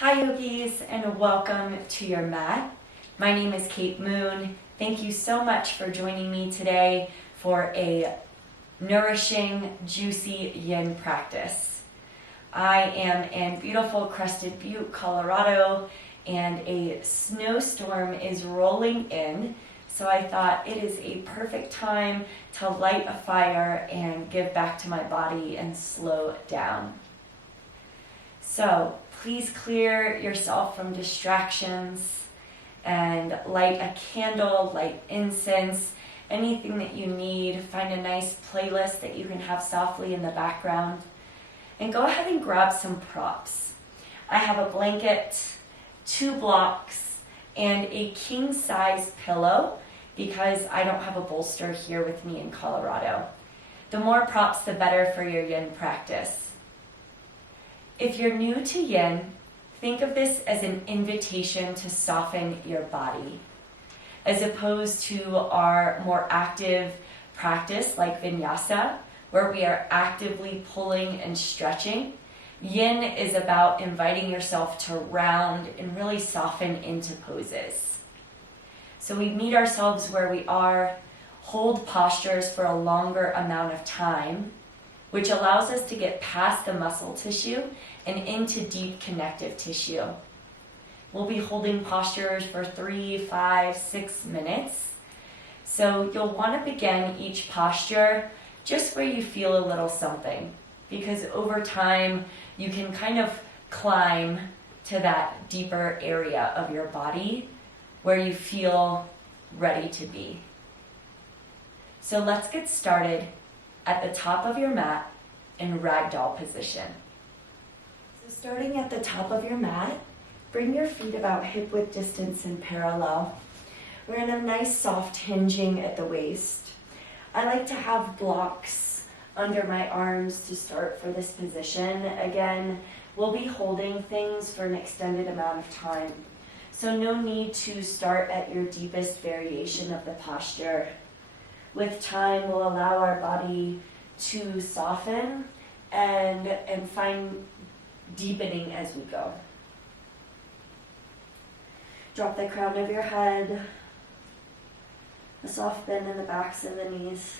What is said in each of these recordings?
Hi yogis, and welcome to your mat. My name is Kate Moon. Thank you so much for joining me today for a nourishing, juicy yin practice. I am in beautiful Crested Butte, Colorado, and a snowstorm is rolling in, so I thought it is a perfect time to light a fire and give back to my body and slow down. So please clear yourself from distractions and light a candle, light incense, anything that you need. Find a nice playlist that you can have softly in the background. And go ahead and grab some props. I have a blanket, 2 blocks, and a king-size pillow because I don't have a bolster here with me in Colorado. The more props, the better for your yin practice. If you're new to yin, think of this as an invitation to soften your body. As opposed to our more active practice like vinyasa, where we are actively pulling and stretching, yin is about inviting yourself to round and really soften into poses. So we meet ourselves where we are, hold postures for a longer amount of time, which allows us to get past the muscle tissue and into deep connective tissue. We'll be holding postures for 3, 5, 6 minutes. So you'll want to begin each posture just where you feel a little something, because over time you can kind of climb to that deeper area of your body where you feel ready to be. So let's get started at the top of your mat in Ragdoll Position. So starting at the top of your mat, bring your feet about hip-width distance and parallel. We're in a nice soft hinging at the waist. I like to have blocks under my arms to start for this position. Again, we'll be holding things for an extended amount of time. So no need to start at your deepest variation of the posture. With time, we'll allow our body to soften and find deepening as we go. Drop the crown of your head, a soft bend in the backs of the knees.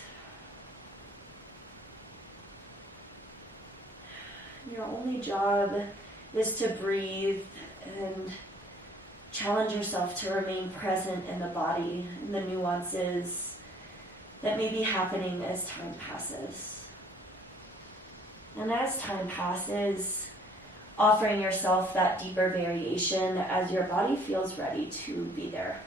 Your only job is to breathe and challenge yourself to remain present in the body and the nuances that may be happening as time passes. And as time passes, offering yourself that deeper variation as your body feels ready to be there.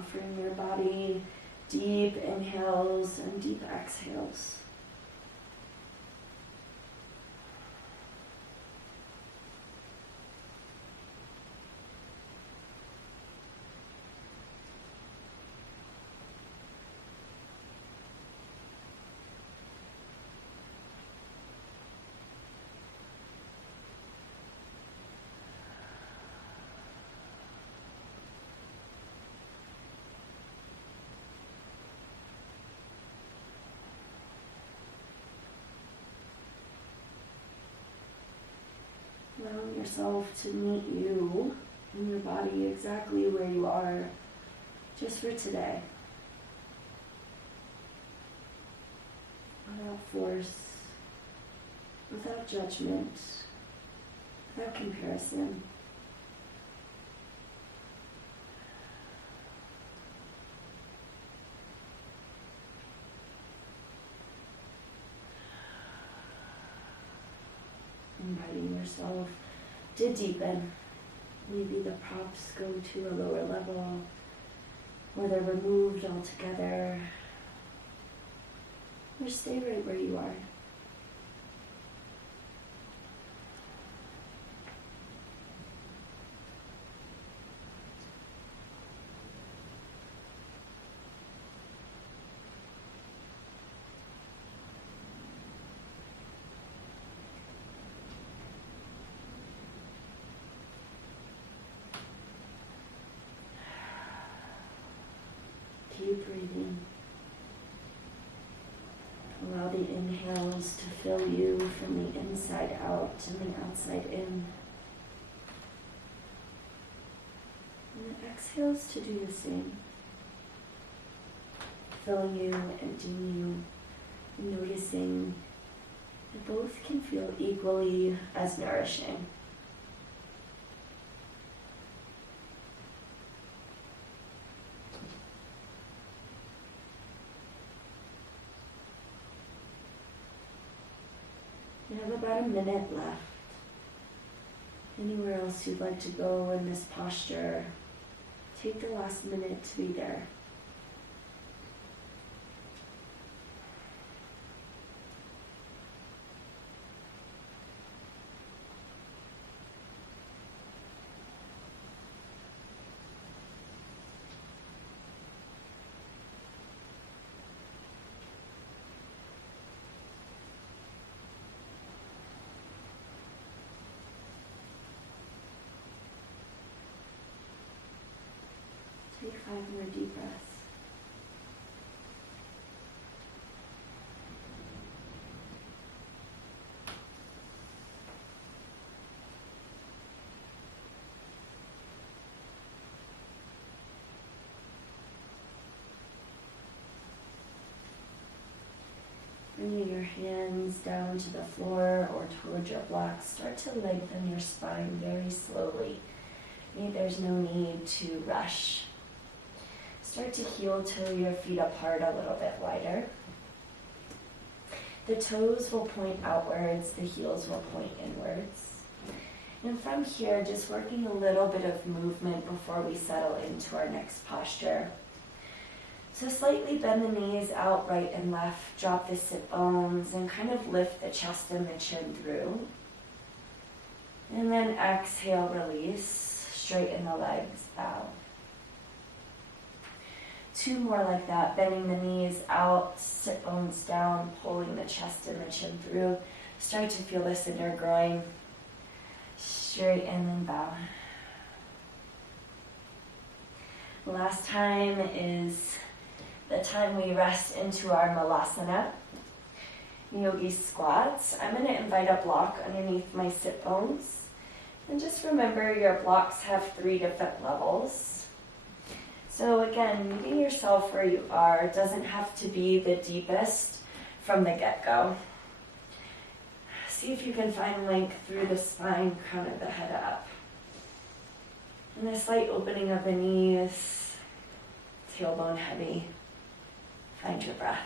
Offering your body deep inhales and deep exhales. Allowing yourself to meet you and your body exactly where you are just for today. Without force, without judgment, without comparison. Inviting yourself to deepen. Maybe the props go to a lower level, or they're removed altogether, or stay right where you are. breathing. Allow the inhales to fill you from the inside out and the outside in. And the exhales to do the same. Filling you, emptying you, noticing that both can feel equally as nourishing. You have about a minute left. Anywhere else you'd like to go in this posture, take the last minute to be there. Take 5 more deep breaths. Bringing your hands down to the floor or towards your blocks, start to lengthen your spine very slowly. There's no need to rush. Start to heel toe your feet apart a little bit wider. The toes will point outwards, the heels will point inwards. And from here, just working a little bit of movement before we settle into our next posture. So slightly bend the knees out right and left, drop the sit bones, and kind of lift the chest and the chin through. And then exhale, release, straighten the legs, bow. 2 more like that, bending the knees out, sit bones down, pulling the chest and the chin through. Start to feel this in your groin. Straighten and bow. Last time is the time we rest into our Malasana, Yogi squats. I'm going to invite a block underneath my sit bones. And just remember your blocks have 3 different levels. So again, meeting yourself where you are doesn't have to be the deepest from the get-go. See if you can find length through the spine, crown of the head up. And a slight opening of the knees, tailbone heavy. Find your breath.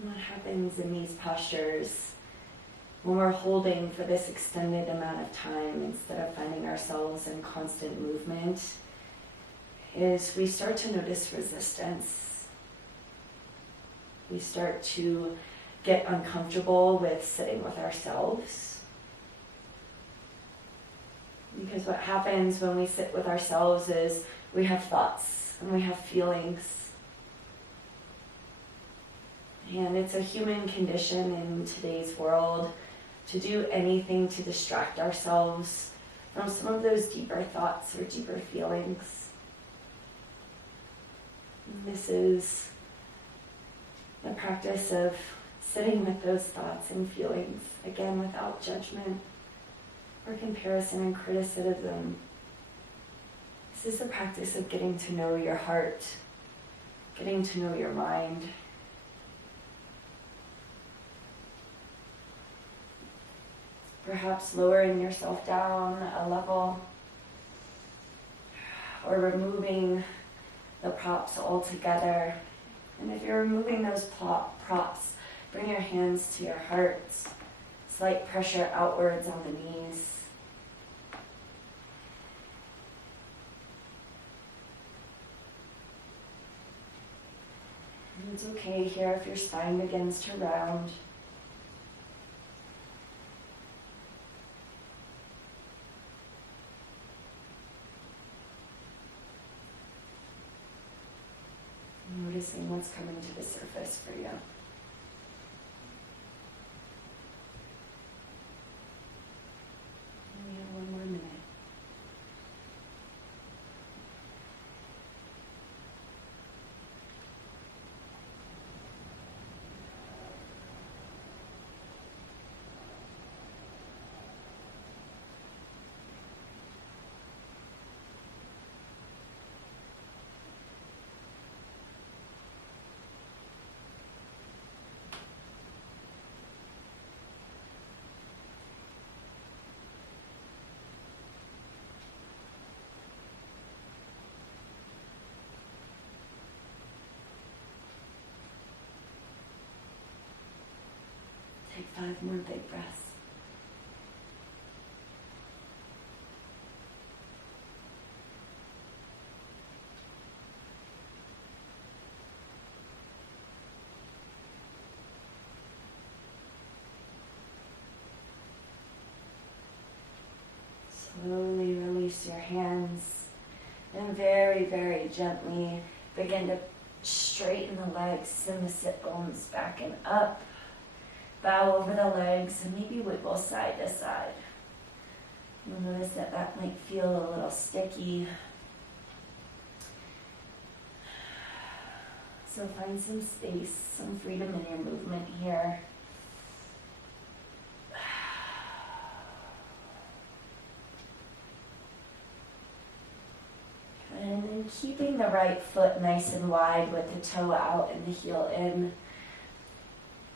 What happens in these postures when we're holding for this extended amount of time instead of finding ourselves in constant movement is we start to notice resistance. We start to get uncomfortable with sitting with ourselves. Because what happens when we sit with ourselves is we have thoughts and we have feelings. And it's a human condition in today's world to do anything to distract ourselves from some of those deeper thoughts or deeper feelings. And this is the practice of sitting with those thoughts and feelings, again, without judgment or comparison and criticism. This is the practice of getting to know your heart, getting to know your mind. Perhaps lowering yourself down a level or removing the props altogether. And if you're removing those props, bring your hands to your heart. Slight pressure outwards on the knees. And it's okay here if your spine begins to round. Noticing what's coming to the surface for you. 5 more big breaths. Slowly release your hands and very, very gently begin to straighten the legs and the sit bones back and up. Bow over the legs and maybe wiggle side to side. You'll notice that that might feel a little sticky. So find some space, some freedom in your movement here. And then keeping the right foot nice and wide with the toe out and the heel in.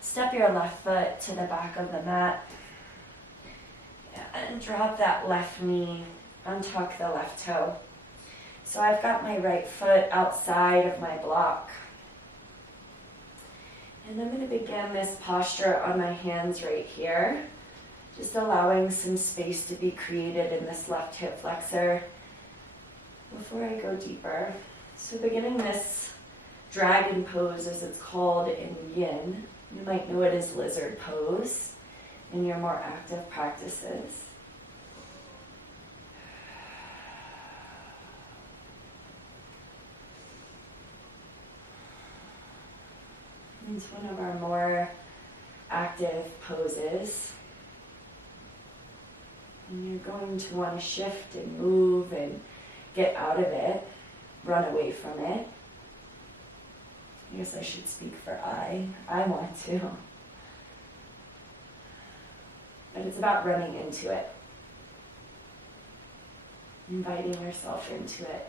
Step your left foot to the back of the mat. And drop that left knee, untuck the left toe. So I've got my right foot outside of my block. And I'm going to begin this posture on my hands right here. Just allowing some space to be created in this left hip flexor before I go deeper. So beginning this dragon pose, as it's called in yin. You might know it as lizard pose in your more active practices. It's one of our more active poses. And you're going to want to shift and move and get out of it, run away from it. I guess I should speak for I want to. But it's about running into it. Inviting yourself into it.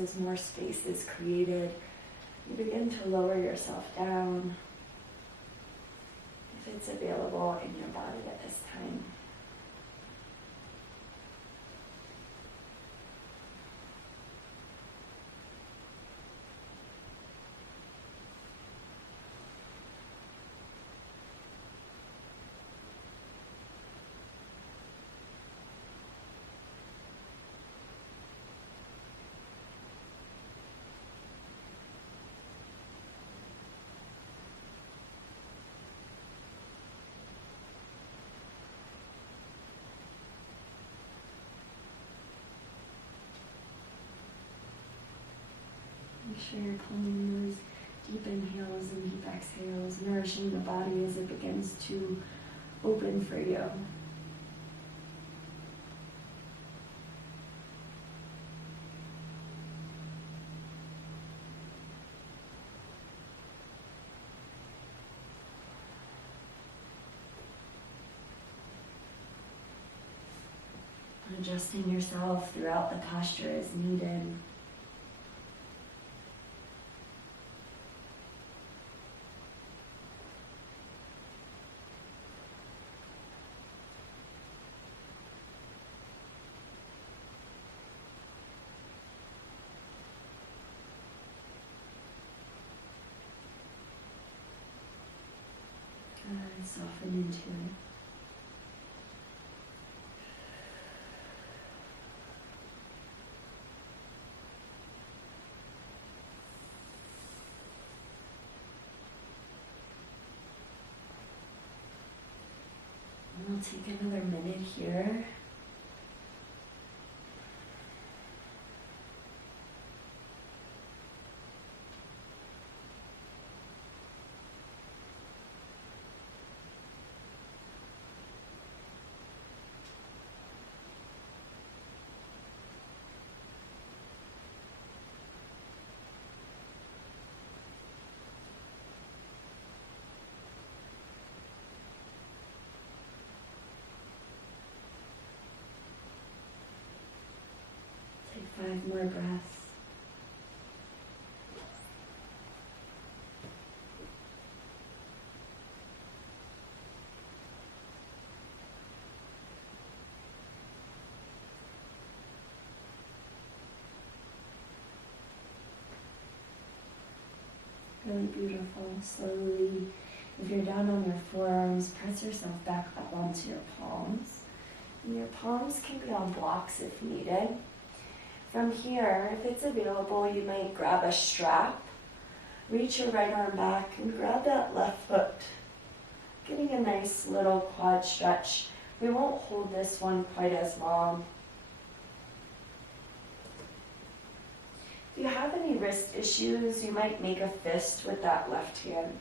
As more space is created, you begin to lower yourself down if it's available in your body at this time. Make sure you're pulling those deep inhales and deep exhales, nourishing the body as it begins to open for you. Adjusting yourself throughout the posture as needed. Soften into it. And we'll take another minute here. Take 5 more breaths. Really beautiful. Slowly, if you're down on your forearms, press yourself back up onto your palms. And your palms can be on blocks if needed. From here, if it's available, you might grab a strap. Reach your right arm back and grab that left foot. Getting a nice little quad stretch. We won't hold this one quite as long. If you have any wrist issues, you might make a fist with that left hand.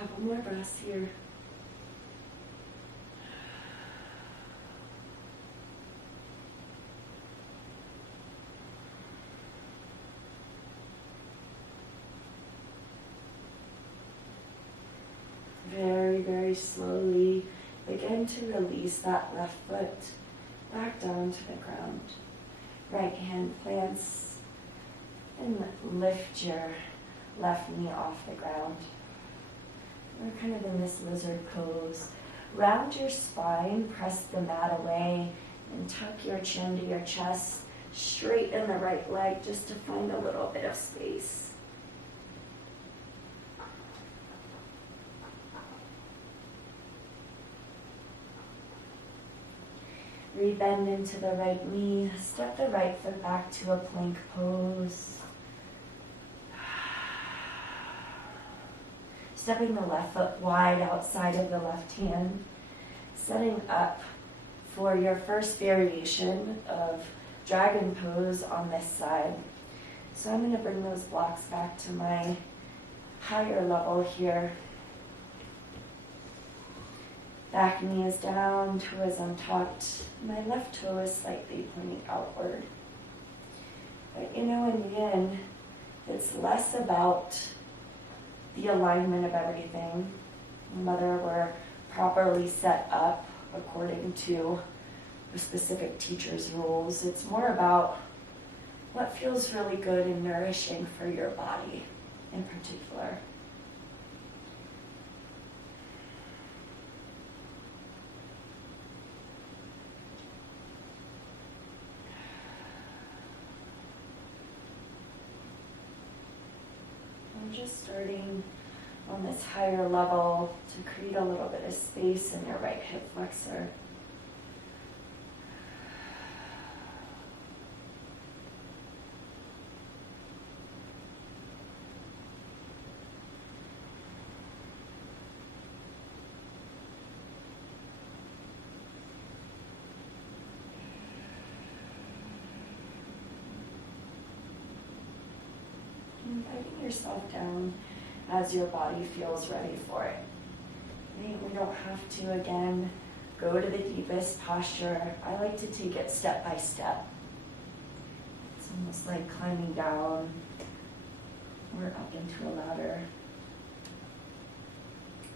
Couple more breaths here. Very, very slowly begin to release that left foot back down to the ground. Right hand plants and lift your left knee off the ground. We're kind of in this lizard pose. Round your spine, press the mat away, and tuck your chin to your chest. Straighten the right leg just to find a little bit of space. Rebend into the right knee. Step the right foot back to a plank pose. Stepping the left foot wide outside of the left hand. Setting up for your first variation of dragon pose on this side. So I'm going to bring those blocks back to my higher level here. Back knee is down, toe is untucked. My left toe is slightly pointing outward. But you know, in the end, it's less about the alignment of everything, whether we're properly set up according to a specific teacher's rules. It's more about what feels really good and nourishing for your body in particular. I'm just starting on this higher level to create a little bit of space in your right hip flexor. Inviting yourself down as your body feels ready for it. We don't have to, again, go to the deepest posture. I like to take it step by step. It's almost like climbing down or up into a ladder.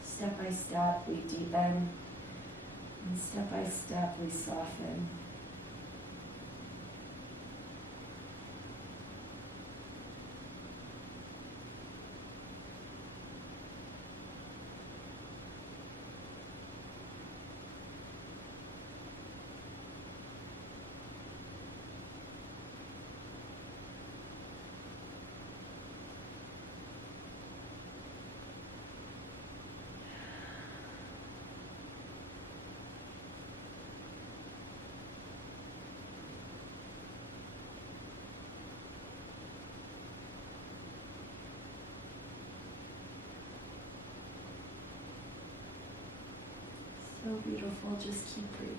Step by step, we deepen, and step by step, we soften. So beautiful, just keep breathing.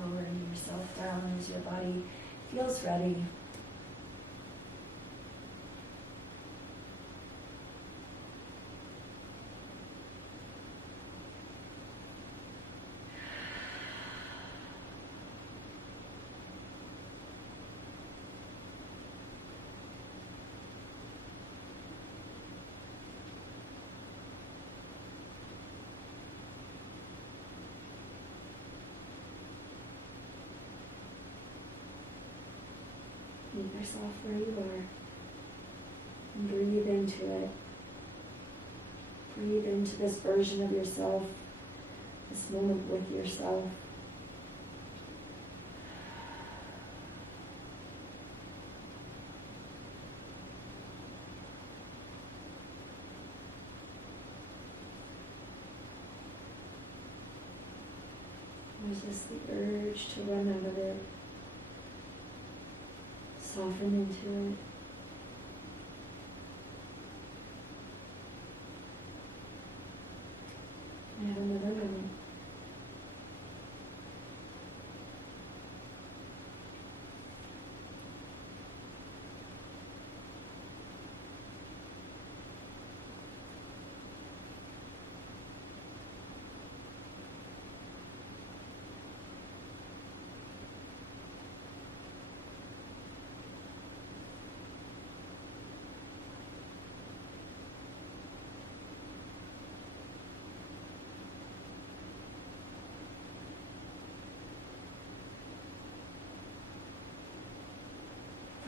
Lowering yourself down as your body feels ready. Meet yourself where you are. And breathe into it. Breathe into this version of yourself, this moment with yourself. Resist the urge to run out of it. Soften into it. Add another moment.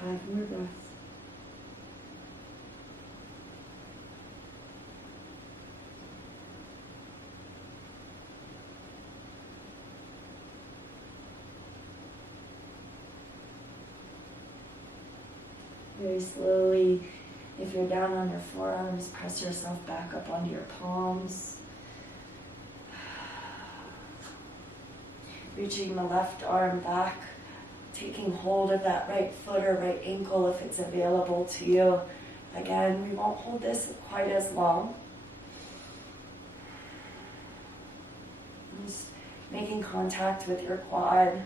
Five more breaths. Very slowly, if you're down on your forearms, press yourself back up onto your palms. Reaching the left arm back, taking hold of that right foot or right ankle if it's available to you. Again, we won't hold this quite as long. Just making contact with your quad.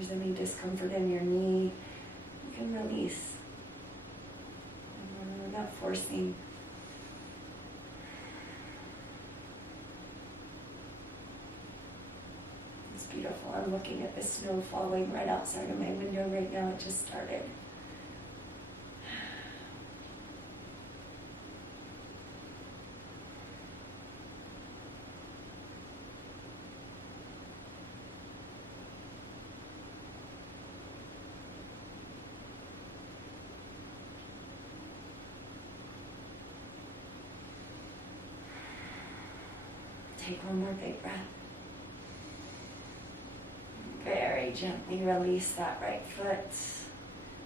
If there's any discomfort in your knee, you can release. And we're not forcing. It's beautiful. I'm looking at the snow falling right outside of my window right now. It just started. Take one more big breath. Very gently release that right foot.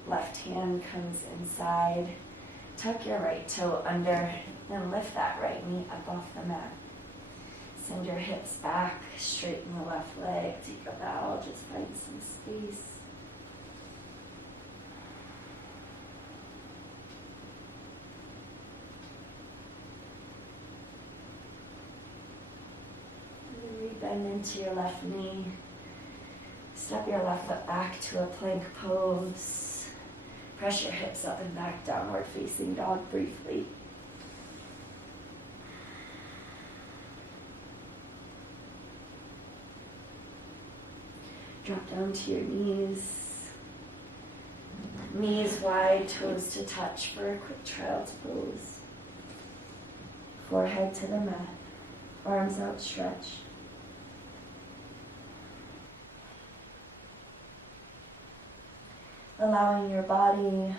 Left hand comes inside. Tuck your right toe under. Then lift that right knee up off the mat. Send your hips back. Straighten the left leg. Take a bow. Just find some space. Bend into your left knee. Step your left foot back to a plank pose. Press your hips up and back, downward facing dog briefly. Drop down to your knees. Knees wide, toes to touch for a quick child's pose. Forehead to the mat. Arms outstretched. Allowing your body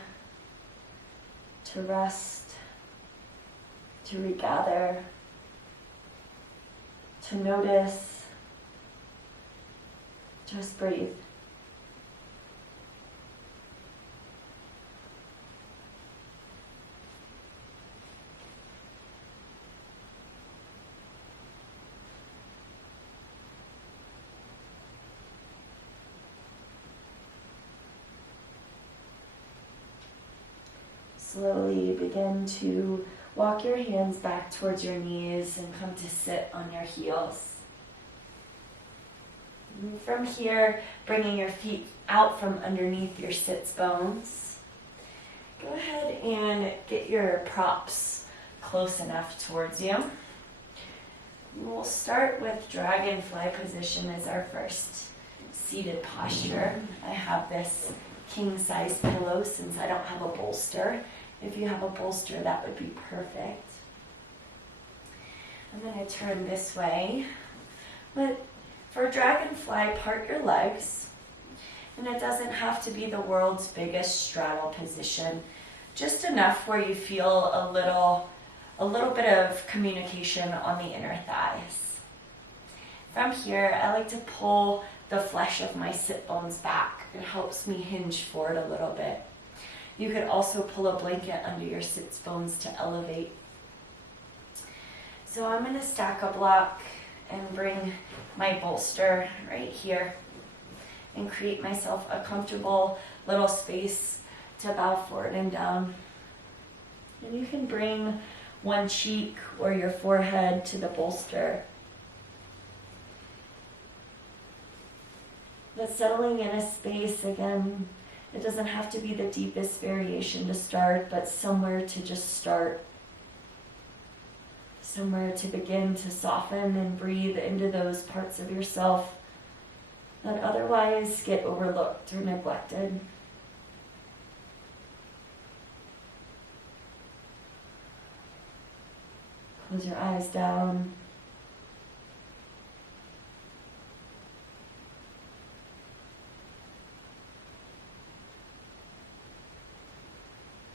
to rest, to regather, to notice. Just breathe. Slowly begin to walk your hands back towards your knees and come to sit on your heels. And from here, bringing your feet out from underneath your sits bones. Go ahead and get your props close enough towards you. We'll start with Dragonfly Position as our first seated posture. I have this king-size pillow since I don't have a bolster. If you have a bolster, that would be perfect. I'm going to turn this way. But for Dragonfly, part your legs. And it doesn't have to be the world's biggest straddle position. Just enough where you feel a little bit of communication on the inner thighs. From here, I like to pull the flesh of my sit bones back. It helps me hinge forward a little bit. You could also pull a blanket under your sits bones to elevate. So I'm going to stack a block and bring my bolster right here and create myself a comfortable little space to bow forward and down. And you can bring one cheek or your forehead to the bolster. But settling in a space, again, it doesn't have to be the deepest variation to start, but somewhere to just start. Somewhere to begin to soften and breathe into those parts of yourself that otherwise get overlooked or neglected. Close your eyes down.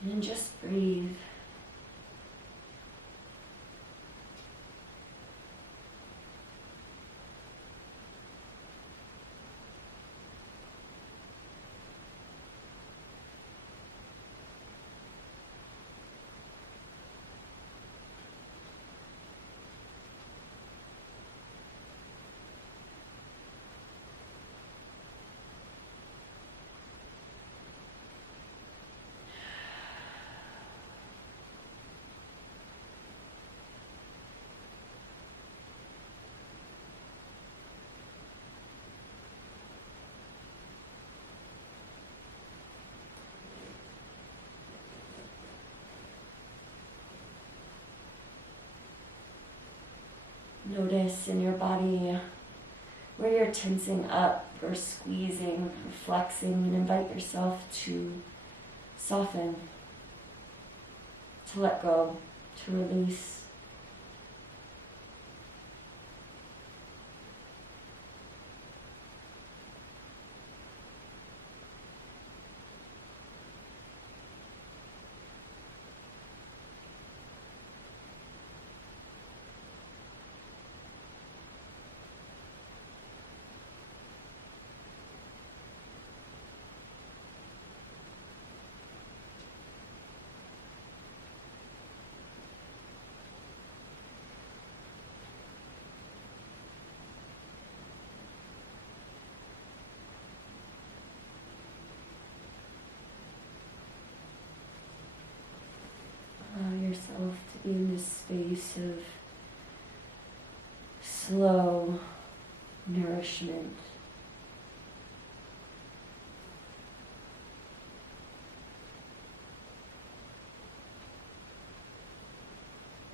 And just breathe. Notice in your body where you're tensing up or squeezing or flexing, and invite yourself to soften, to let go, to release. Allow yourself to be in this space of slow nourishment.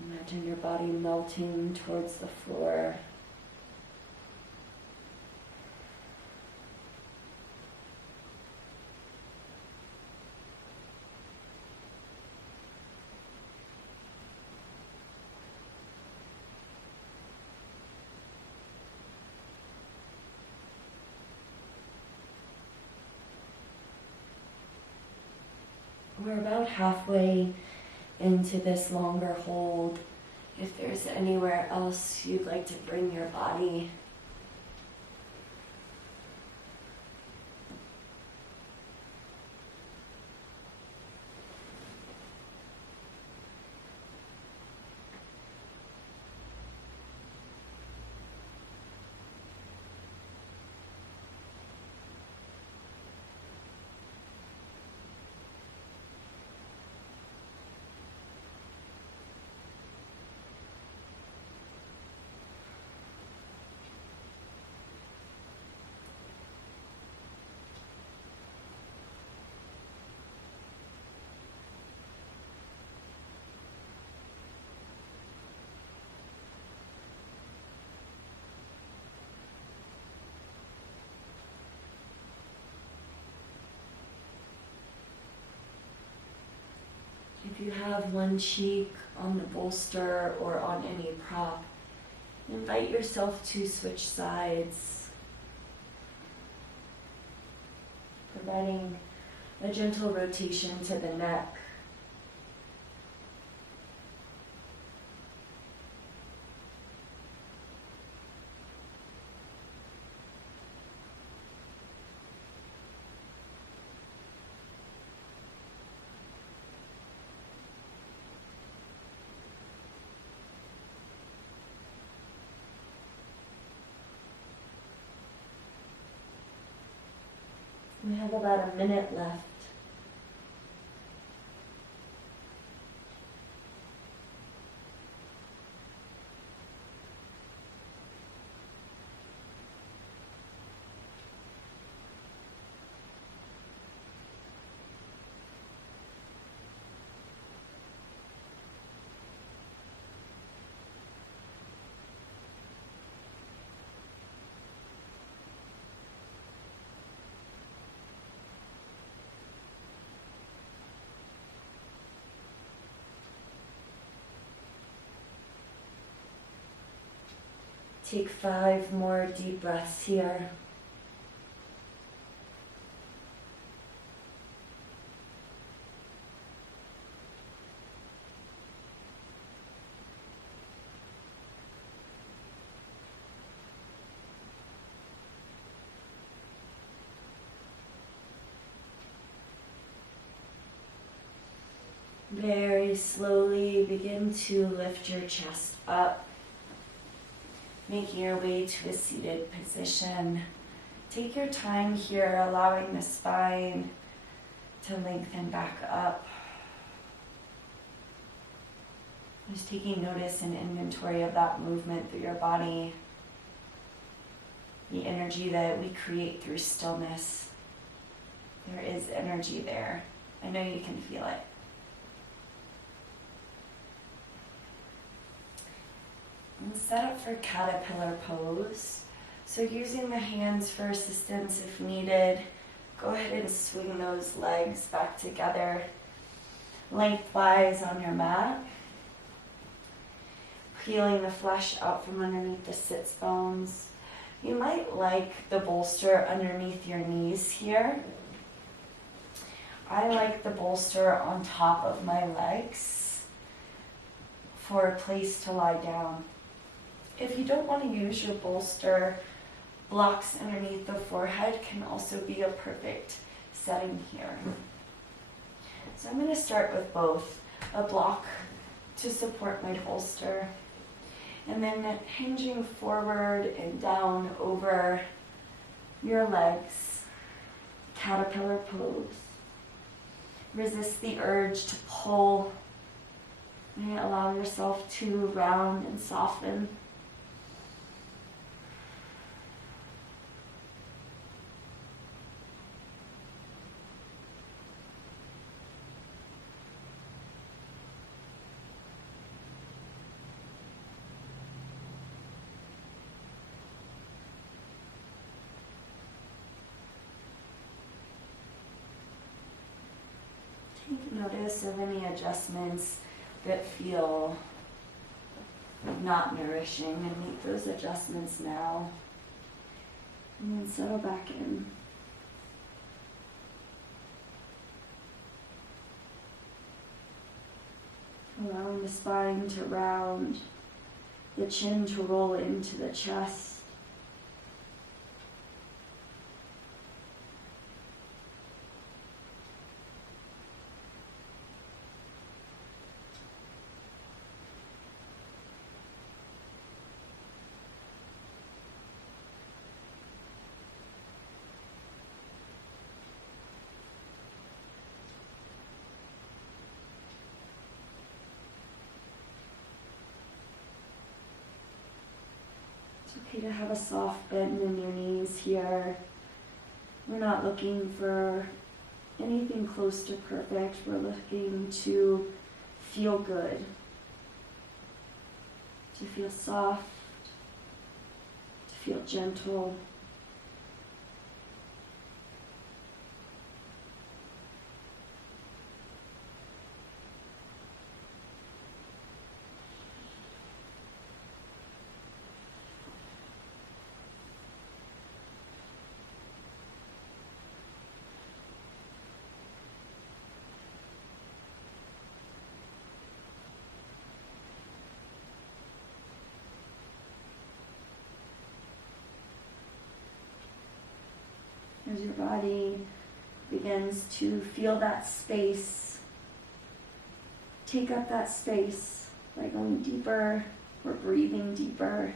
Imagine your body melting towards the floor. We're about halfway into this longer hold. If there's anywhere else you'd like to bring your body, if you have one cheek on the bolster or on any prop, Invite yourself to switch sides, providing a gentle rotation to the neck. We have about a minute left. Take 5 more deep breaths here. Very slowly begin to lift your chest up, making your way to a seated position. Take your time here, allowing the spine to lengthen back up. Just taking notice and inventory of that movement through your body, the energy that we create through stillness. There is energy there. I know you can feel it. And set up for caterpillar pose. So using the hands for assistance if needed, go ahead and swing those legs back together lengthwise on your mat. Peeling the flesh out from underneath the sits bones. You might like the bolster underneath your knees here. I like the bolster on top of my legs for a place to lie down. If you don't want to use your bolster, blocks underneath the forehead can also be a perfect setting here. So I'm going to start with both. A block to support my bolster, and then hinging forward and down over your legs, caterpillar pose. Resist the urge to pull, and allow yourself to round and soften. Take notice of any adjustments that feel not nourishing, and make those adjustments now. And then settle back in. Allowing the spine to round, the chin to roll into the chest. Okay, to have a soft bend in your knees here. We're not looking for anything close to perfect. We're looking to feel good, to feel soft, to feel gentle. as your body begins to feel that space. Take up that space by going deeper or breathing deeper.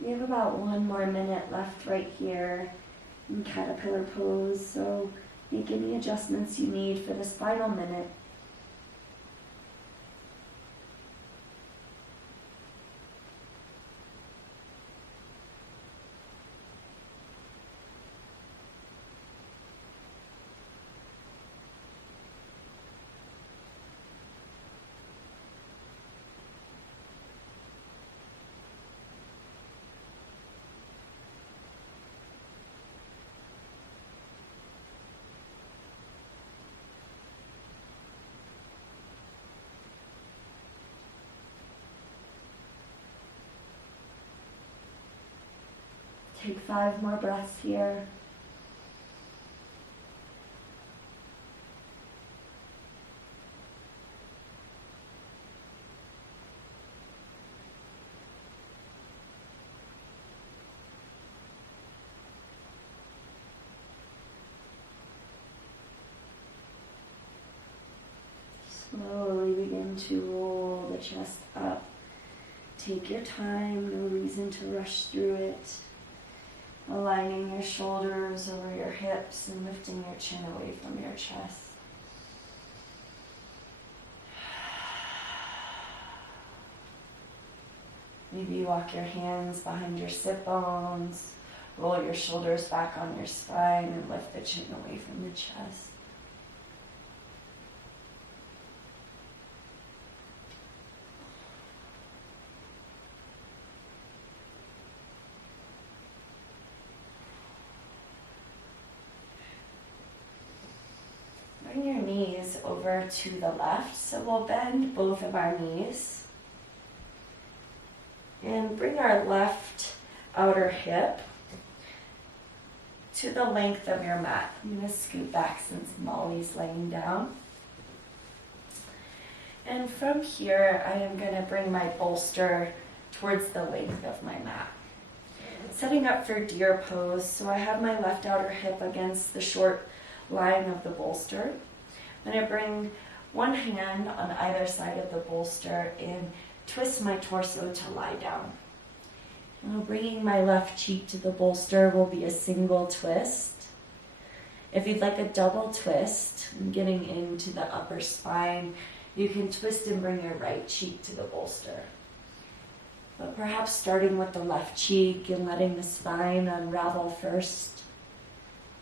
We have about 1 more minute left right here in caterpillar pose, so make any adjustments you need for this final minute. Take 5 more breaths here. Slowly begin to roll the chest up. Take your time, no reason to rush through it. Aligning your shoulders over your hips and lifting your chin away from your chest. Maybe walk your hands behind your sit bones, roll your shoulders back on your spine, and lift the chin away from the chest. Bring your knees over to the left, so we'll bend both of our knees. And bring our left outer hip to the length of your mat. I'm going to scoot back since Molly's laying down. And from here, I am going to bring my bolster towards the length of my mat. Setting up for deer pose, so I have my left outer hip against the short line of the bolster. I'm going to bring one hand on either side of the bolster and twist my torso to lie down. Now bringing my left cheek to the bolster will be a single twist. If you'd like a double twist, getting into the upper spine, you can twist and bring your right cheek to the bolster. But perhaps starting with the left cheek and letting the spine unravel first.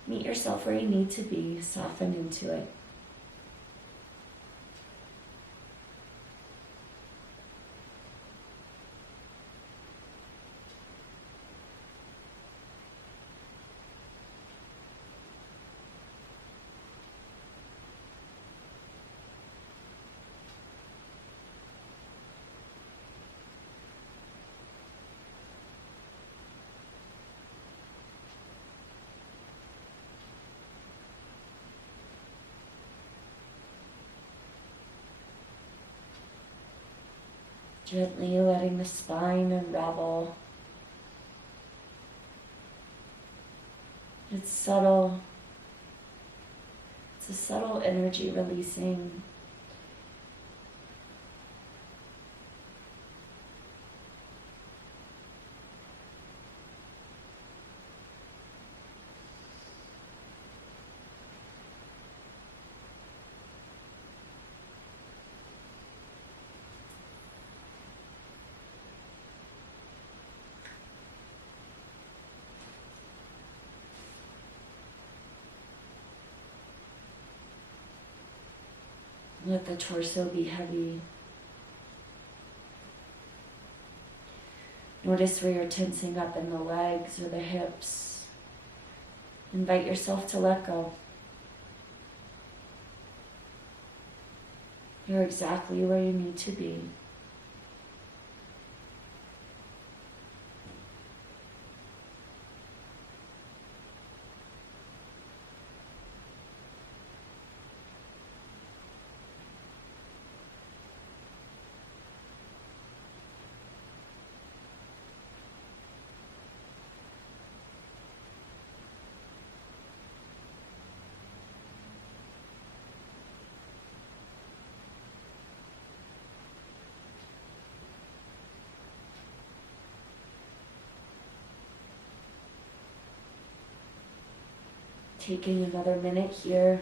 Meet yourself where you need to be, soften into it. Gently letting the spine unravel. It's subtle. It's a subtle energy releasing. Let the torso be heavy. Notice where you're tensing up in the legs or the hips. Invite yourself to let go. You're exactly where you need to be. Taking another minute here.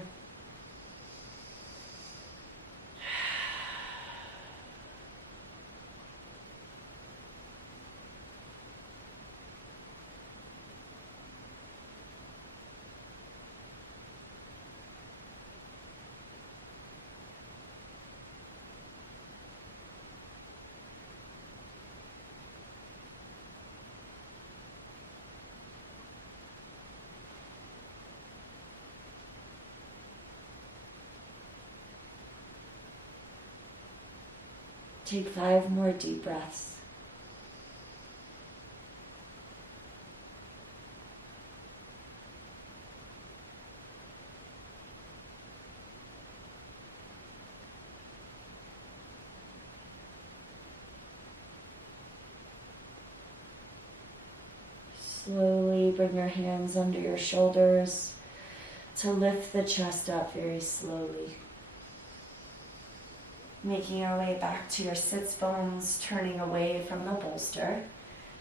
Take 5 more deep breaths. Slowly bring your hands under your shoulders to lift the chest up very slowly. Making your way back to your sits bones, turning away from the bolster,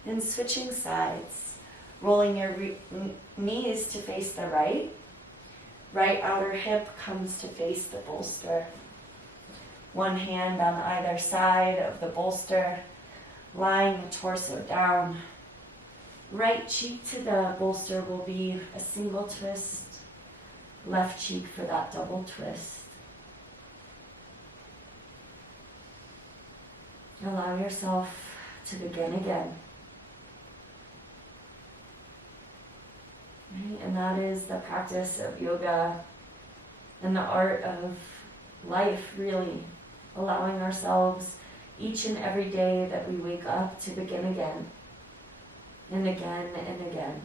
and switching sides. Rolling your knees to face the right. Right outer hip comes to face the bolster. One hand on either side of the bolster, lying the torso down. Right cheek to the bolster will be a single twist. Left cheek for that double twist. Allow yourself to begin again. Right? And that is the practice of yoga and the art of life, really. Allowing ourselves each and every day that we wake up to begin again. And again and again.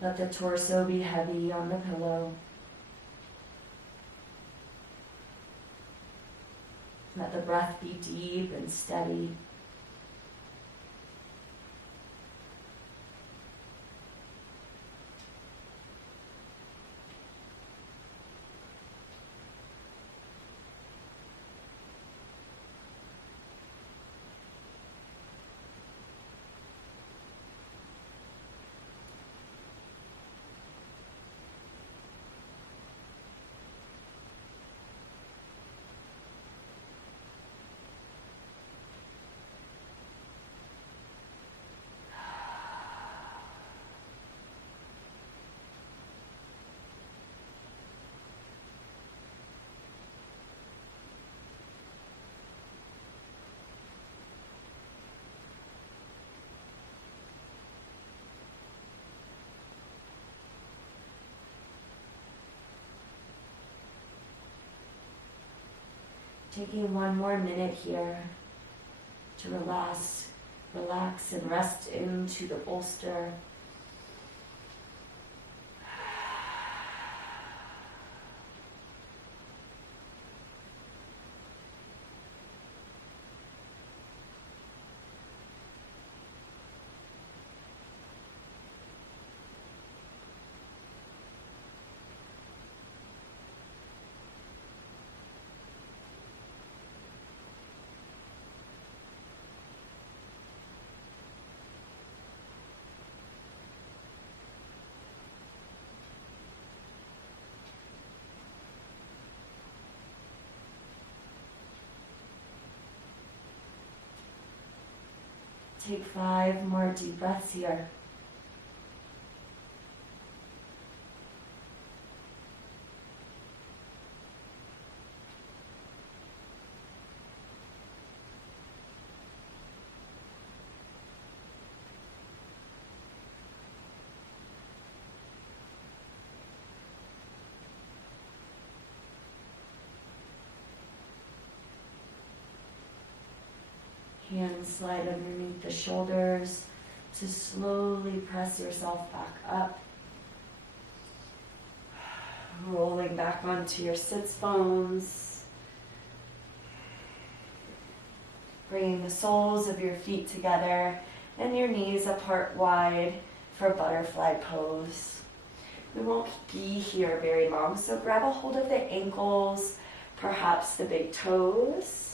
Let the torso be heavy on the pillow. Let the breath be deep and steady. Taking one more minute here to relax and rest into the bolster. Take 5 more deep breaths here. Hands slide underneath the shoulders to slowly press yourself back up. Rolling back onto your sits bones. Bringing the soles of your feet together and your knees apart wide for butterfly pose. We won't be here very long, so grab a hold of the ankles, perhaps the big toes.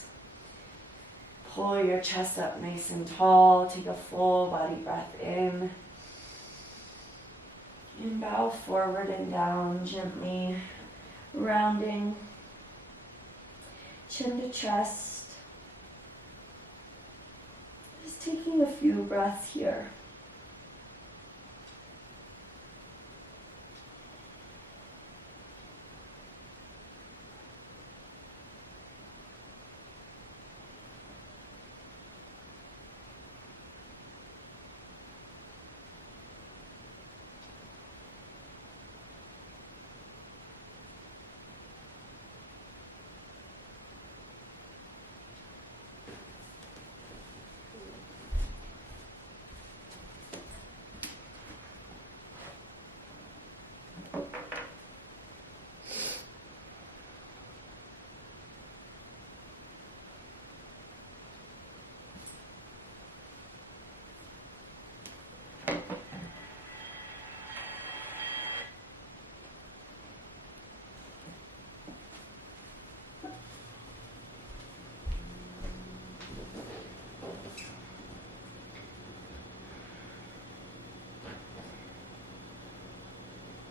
Pull your chest up nice and tall. Take a full body breath in. And bow forward and down gently, rounding chin to chest. Just taking a few breaths here.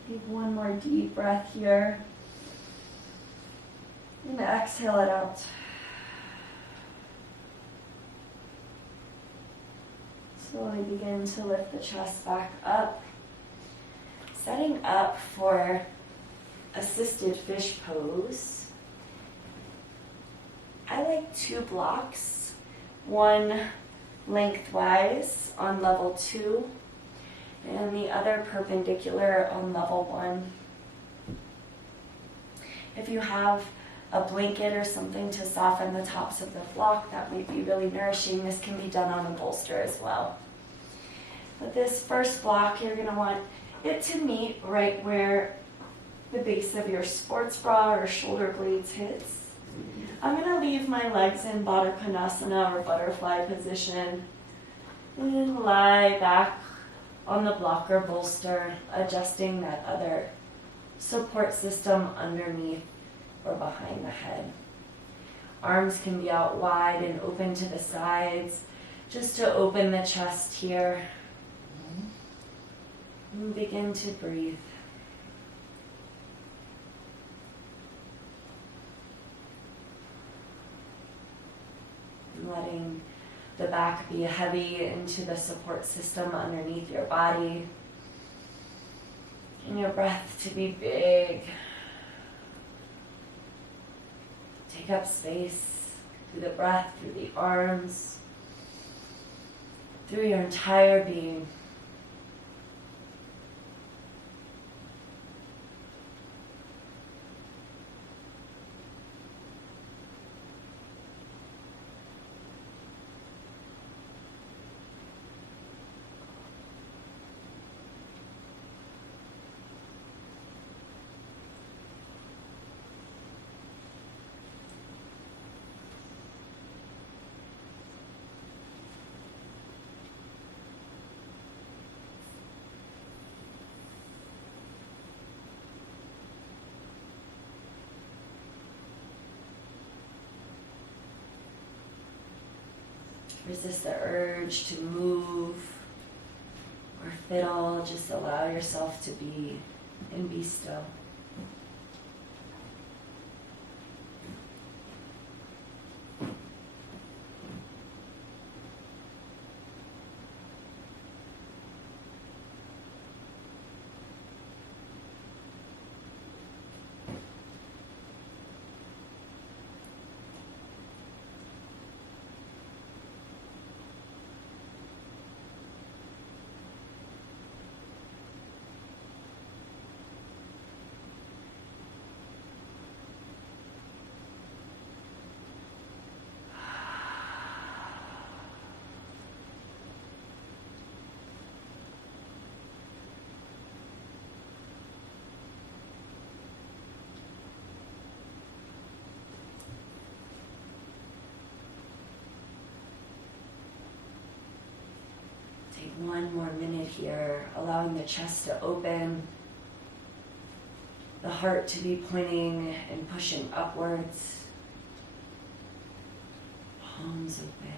Take one more deep breath here. And exhale it out. Slowly begin to lift the chest back up. Setting up for assisted fish pose. I like 2 blocks, one lengthwise on level 2, and the other perpendicular on level 1. If you have a blanket or something to soften the tops of the block, that might be really nourishing. This can be done on a bolster as well. But this first block, you're going to want it to meet right where the base of your sports bra or shoulder blades hits. I'm going to leave my legs in Baddha Konasana or butterfly position and lie back on the block or bolster, adjusting that other support system underneath or behind the head. Arms can be out wide and open to the sides, just to open the chest here. And begin to breathe. Letting the back be heavy into the support system underneath your body. And your breath to be big. Take up space through the breath, through the arms, through your entire being. Resist the urge to move or fiddle. Just allow yourself to be and be still. One more minute here, allowing the chest to open, the heart to be pointing and pushing upwards, palms open.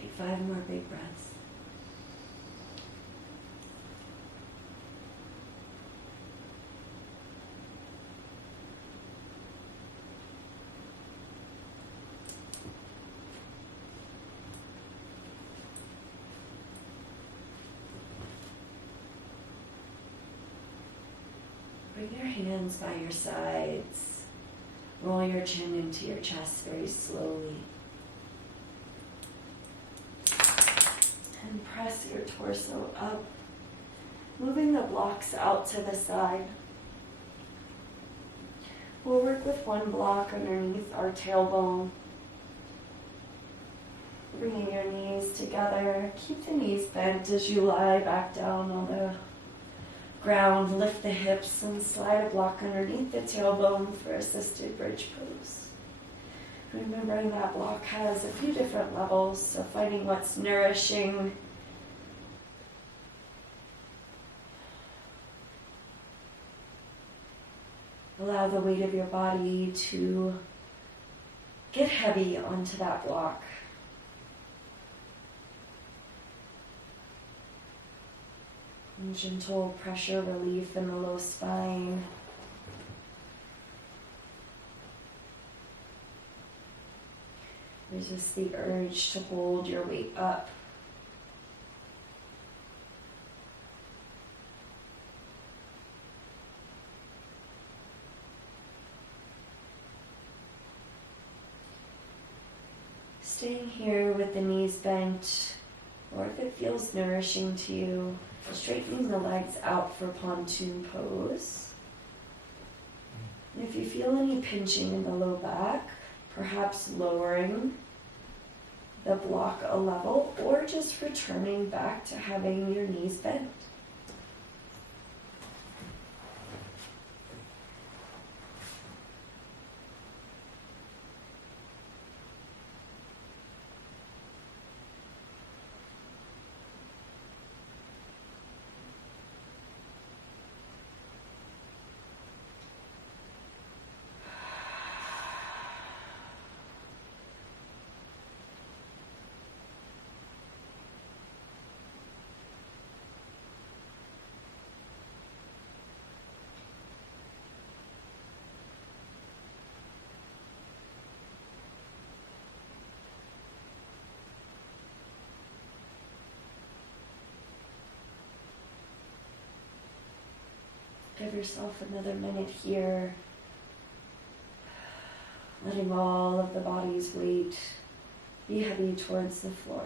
Take 5 more big breaths. Bring your hands by your sides. Roll your chin into your chest very slowly. And press your torso up, moving the blocks out to the side. We'll work with one block underneath our tailbone. Bringing your knees together. Keep the knees bent as you lie back down on the ground. Lift the hips and slide a block underneath the tailbone for assisted bridge pose. Remembering that block has a few different levels, so finding what's nourishing. Allow the weight of your body to get heavy onto that block. And gentle pressure relief in the low spine. Resist the urge to hold your weight up. Staying here with the knees bent, or if it feels nourishing to you, straightening the legs out for pontoon pose. And if you feel any pinching in the low back, perhaps lowering the block a level or just returning back to having your knees bent. Give yourself another minute here, letting all of the body's weight be heavy towards the floor.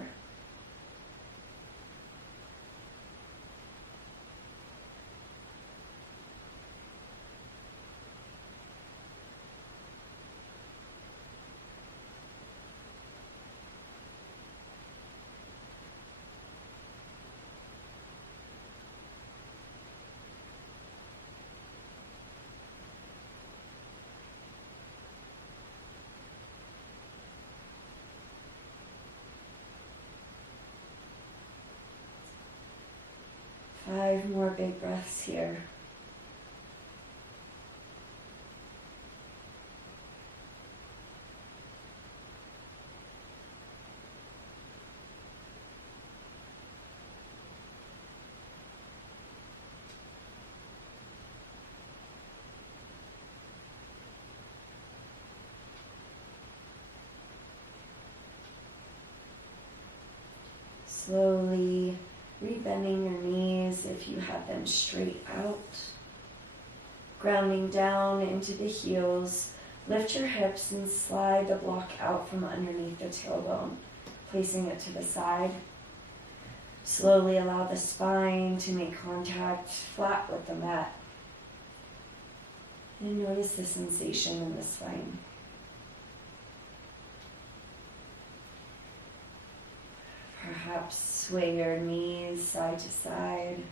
Five more big breaths here. Slowly rebending your knees if you have them straight out. Grounding down into the heels. Lift your hips and slide the block out from underneath the tailbone, placing it to the side. Slowly allow the spine to make contact flat with the mat. And notice the sensation in the spine. Perhaps sway your knees side to side.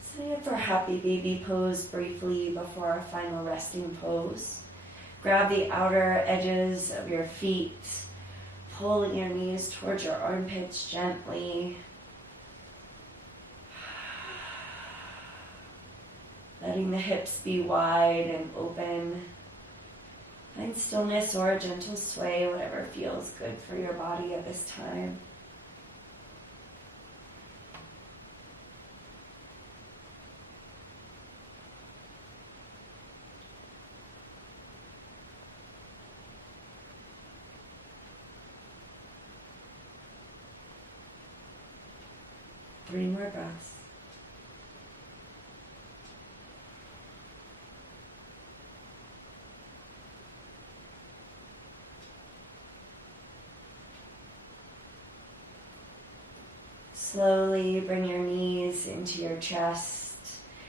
Setting up for happy baby pose briefly before our final resting pose. Grab the outer edges of your feet, pulling your knees towards your armpits gently. Letting the hips be wide and open. Find stillness or a gentle sway, whatever feels good for your body at this time. Three more breaths. Slowly bring your knees into your chest,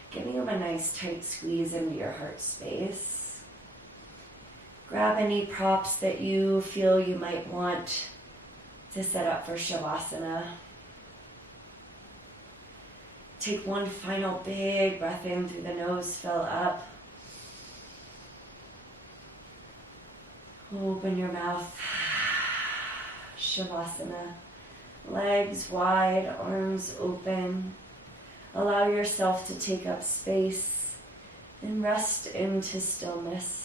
giving them a nice tight squeeze into your heart space. Grab any props that you feel you might want to set up for Shavasana. Take one final big breath in through the nose, fill up. Open your mouth. Shavasana. Legs wide, arms open. Allow yourself to take up space and rest into stillness.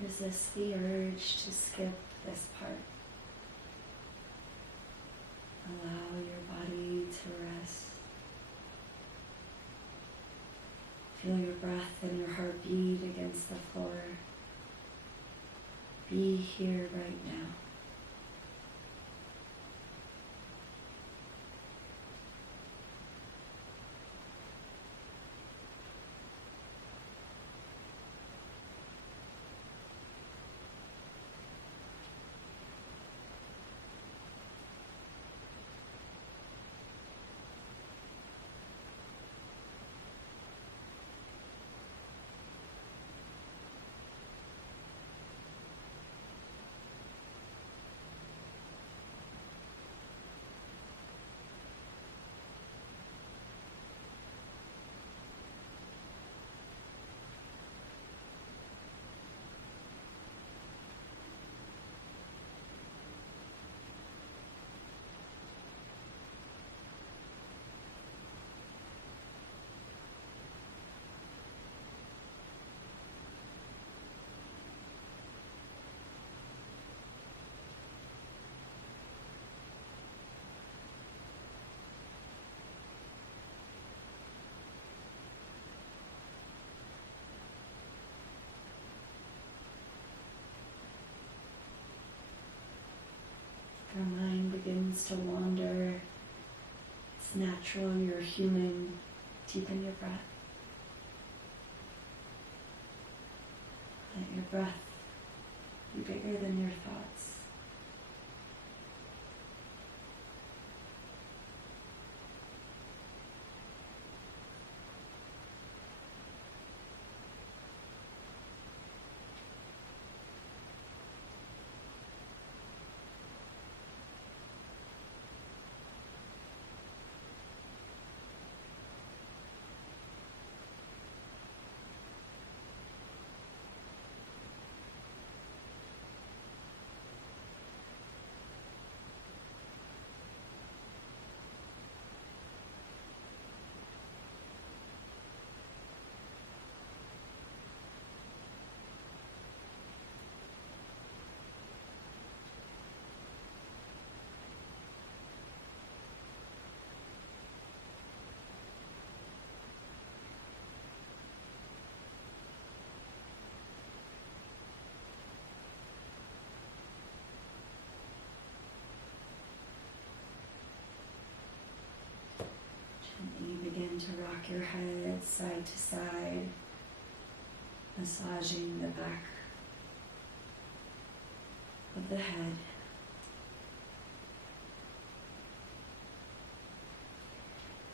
Resist the urge to skip this part. Allow your body to rest. Feel your breath and your heartbeat against the floor. Be here right now. to wander. It's natural, you're human. Deepen your breath. Let your breath be bigger than your thoughts. Gently begin to rock your head side to side, massaging the back of the head.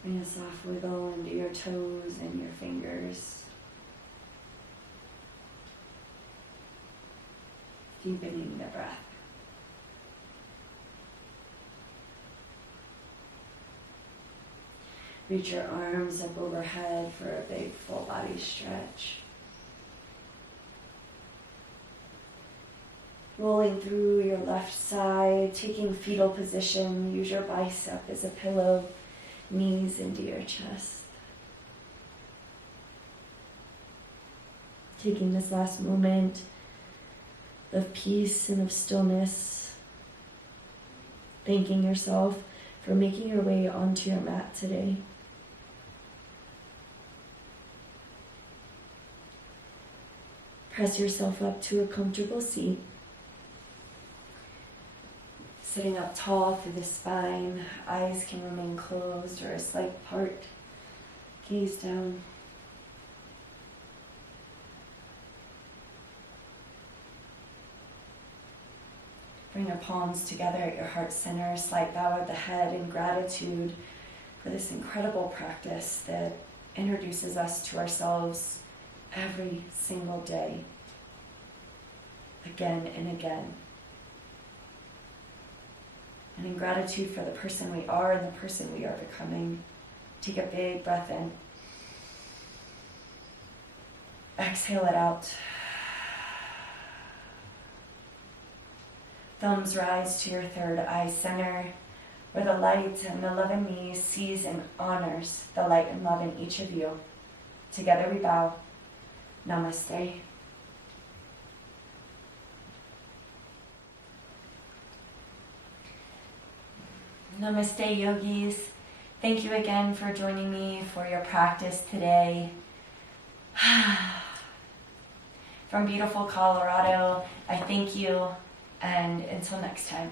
Bring a soft wiggle into your toes and your fingers. Deepening the breath. Reach your arms up overhead for a big full body stretch. Rolling through your left side, taking fetal position. Use your bicep as a pillow, knees into your chest. Taking this last moment of peace and of stillness. Thanking yourself for making your way onto your mat today. Press yourself up to a comfortable seat. Sitting up tall through the spine, eyes can remain closed or a slight part. Gaze down. Bring your palms together at your heart center, slight bow of the head in gratitude for this incredible practice that introduces us to ourselves every single day, again and again. And in gratitude for the person we are and the person we are becoming, take a big breath in. Exhale it out. Thumbs rise to your third eye center, where the light and the love in me sees and honors the light and love in each of you. Together we bow. Namaste. Namaste, yogis. Thank you again for joining me for your practice today. From beautiful Colorado, I thank you, and until next time.